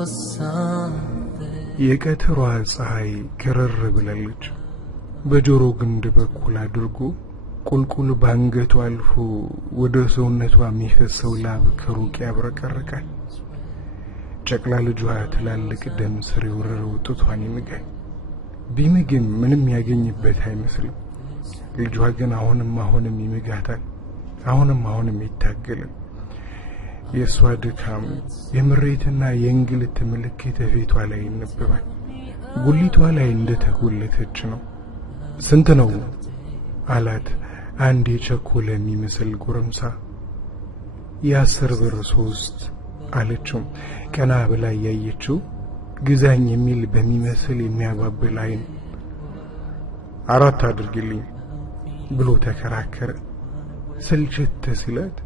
for something. የቀትሯ ፀሐይ ከረር ብላለች። በጆሮ ግንድ በኩል አድርጎ ቁልቁል ባንገቱ አልፎ ወደ ሰውነቷ የሚፈሰው ላብ ከሩቅ ያብረቀርቃል። ጨቅላ ልጇ ትላልቅ ደም ስር የወረረው ጡቷን ይምጋል። ቢምግም ምንም ያገኝበት አይመስልም። ልጇ ግን አሁንም ይምጋታል። አሁንም ይታገላል። የእሷ ድካም የምሬትና የእንግልት ምልክት ፊቷ ላይ ይነበባል። ጉሊቷ ላይ እንደተጎለተች ነው። ስንት ነው አላት አንድ የቸኮለ የሚመስል ጎረምሳ። የ10 ብር 3 አለችው። ቀና ብላ ያየችው ግዛኝ የሚል በሚመስል የሚያባብል አይን። 4 አድርግልኝ ብሎ ተከራከረ። ስልችት ሲላት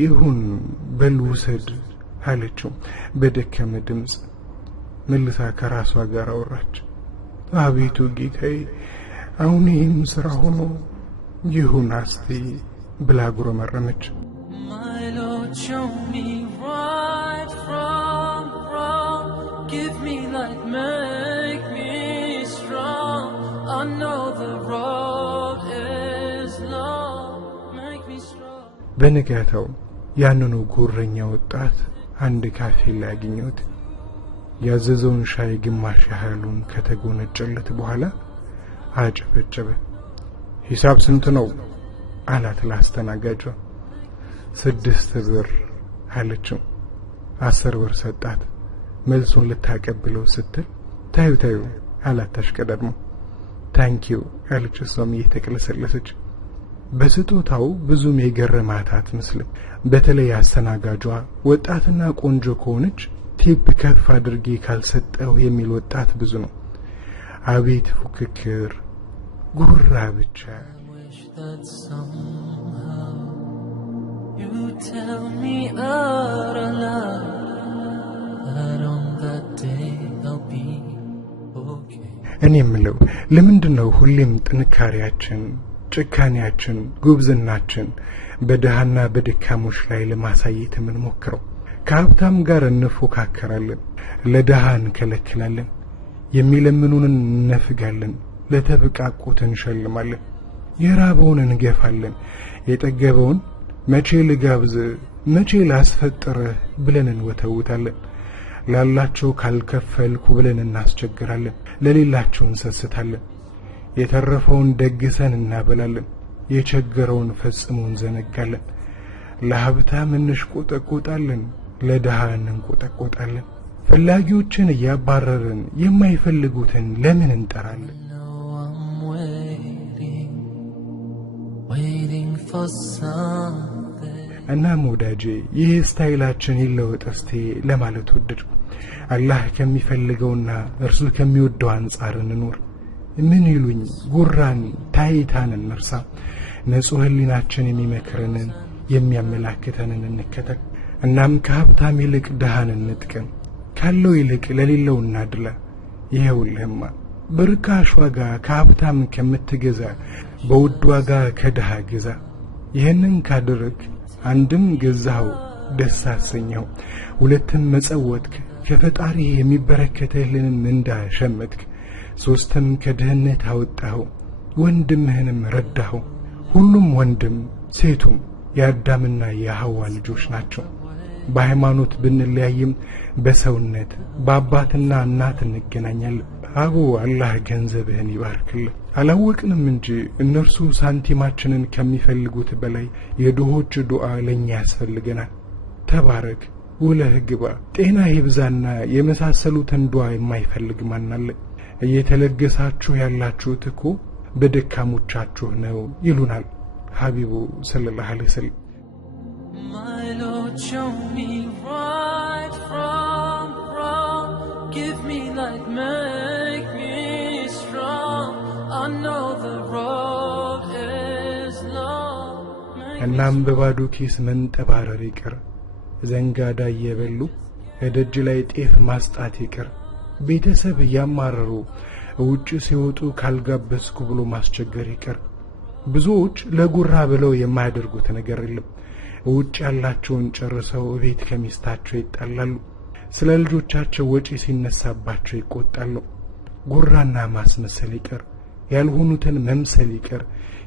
ይሁን በል ውሰድ አለችው በደከመ ድምፅ። መልሳ ከራሷ ጋር አወራች። አቤቱ ጌታዬ፣ አሁን ይህም ስራ ሆኖ ይሁን አስቴ ብላ ጉረመረመች። My Lord, show me right from wrong. Give me light, make me strong. I know the road is long. Make me strong. በንጋታው ያንኑ ጉረኛ ወጣት አንድ ካፌ ላይ አገኘሁት። ያዘዘውን ሻይ ግማሽ ያህሉን ከተጎነጨለት በኋላ አጨበጨበ። ሂሳብ ስንት ነው አላት ላስተናጋጇ። 6 ብር አለችው። 10 ብር ሰጣት። መልሱን ልታቀብለው ስትል ታዩ አላት ተሽቀዳድሞ። ታንኪዩ አለች እሷም እየተቀለሰለሰች። በስጦታው ብዙም የገረማት አትመስልም። በተለይ አስተናጋጇ ወጣትና ቆንጆ ከሆነች ቲፕ ከፍ አድርጌ ካልሰጠው የሚል ወጣት ብዙ ነው። አቤት ፉክክር! ጉራ ብቻ። That somehow you tell me out aloud that on that day I'll be okay. እኔ የምለው ለምንድነው ሁሌም ጥንካሬያችን፣ ጭካኔያችን፣ ጉብዝናችን በደሃና በድካሞች ላይ ለማሳየት የምንሞክረው? ከሀብታም ጋር እንፎካከራለን፣ ለደሃ እንከለክላለን፣ የሚለምኑንን እንነፍጋለን፣ ለተበቃቁት እንሸልማለን፣ የራበውን እንገፋለን፣ የጠገበውን መቼ ልጋብዝ መቼ ላስፈጥርህ ብለን እንወተውታለን። ላላቸው ካልከፈልኩ ብለን እናስቸግራለን፣ ለሌላቸው እንሰስታለን። የተረፈውን ደግሰን እናበላለን፣ የቸገረውን ፈጽሞ እንዘነጋለን። ለሀብታም እንሽቆጠቆጣለን፣ ለደሃ እንቆጠቆጣለን። ፈላጊዎችን እያባረርን የማይፈልጉትን ለምን እንጠራለን? Waiting for something. እናም ወዳጄ ይህ ስታይላችን ይለወጥ እስቲ ለማለት ወደድኩ። አላህ ከሚፈልገውና እርሱ ከሚወደው አንጻር እንኖር። ምን ይሉኝ ጉራን ታይታን እንርሳ። ንጹህ ህሊናችን የሚመክረንን የሚያመላክተንን እንከተል። እናም ከሀብታም ይልቅ ደሃን እንጥቀም፣ ካለው ይልቅ ለሌለው እናድላ። ይሄውልህማ በርካሽ ዋጋ ከሀብታም ከምትገዛ በውድ ዋጋ ከደሃ ግዛ። ይህንን ካደረግ አንድም ገዛው ደስ አሰኘው፣ ሁለትም መጸወትክ ከፈጣሪ የሚበረከተልንን ምንዳ ሸመትክ፣ ሶስትም ከድህነት አወጣኸው ወንድምህንም ረዳኸው። ሁሉም ወንድም ሴቱም የአዳምና የሐዋ ልጆች ናቸው። በሃይማኖት ብንለያይም በሰውነት በአባትና እናት እንገናኛለን። አቡ አላህ ገንዘብህን ይባርክልህ። አላወቅንም እንጂ እነርሱ ሳንቲማችንን ከሚፈልጉት በላይ የድሆች ዱዓ ለኛ ያስፈልገናል። ተባረክ፣ ውለህ ግባ፣ ጤና ይብዛና የመሳሰሉትን ዱዓ የማይፈልግ ማን አለ? እየተለገሳችሁ ያላችሁት እኮ በደካሞቻችሁ ነው ይሉናል ሐቢቡ ሰለላሁ ዐለይሂ ወሰለም። My Lord, show me right from wrong. Give me light, make me strong. I know the road is long. እናም በባዶ ኪስ መንጠባረር ይቅር፣ ዘንጋዳ እየበሉ እደጅ ላይ ጤፍ ማስጣት ይቅር፣ ቤተሰብ እያማረሩ ውጭ ሲወጡ ካልጋበዝኩ ብሎ ማስቸገር ይቅር። ብዙዎች ለጉራ ብለው የማያደርጉት ነገር የለም። ውጭ ያላቸውን ጨርሰው ቤት ከሚስታቸው ይጣላሉ። ስለ ልጆቻቸው ወጪ ሲነሳባቸው ይቆጣሉ። ጉራና ማስመሰል ይቀር፣ ያልሆኑትን መምሰል ይቀር፣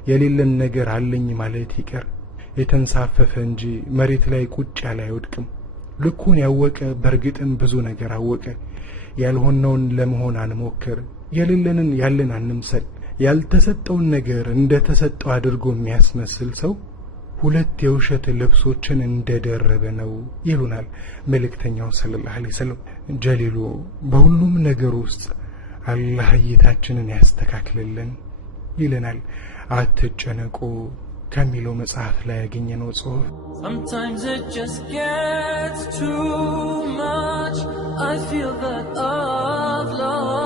የሌለን ነገር አለኝ ማለት ይቀር። የተንሳፈፈ እንጂ መሬት ላይ ቁጭ ያለ አይወድቅም። ልኩን ያወቀ በርግጥም ብዙ ነገር አወቀ። ያልሆነውን ለመሆን አንሞክር፣ የሌለንን ያለን አንምሰል። ያልተሰጠውን ነገር እንደተሰጠው አድርጎ የሚያስመስል ሰው ሁለት የውሸት ልብሶችን እንደደረበ ነው ይሉናል መልእክተኛው ሰለላሁ ዐለይሂ ወሰለም። ጀሊሉ በሁሉም ነገር ውስጥ አላህ እይታችንን ያስተካክልልን ይለናል። አትጨነቁ ከሚለው መጽሐፍ ላይ ያገኘነው ጽሑፍ። Sometimes it just gets too much. I feel that I've lost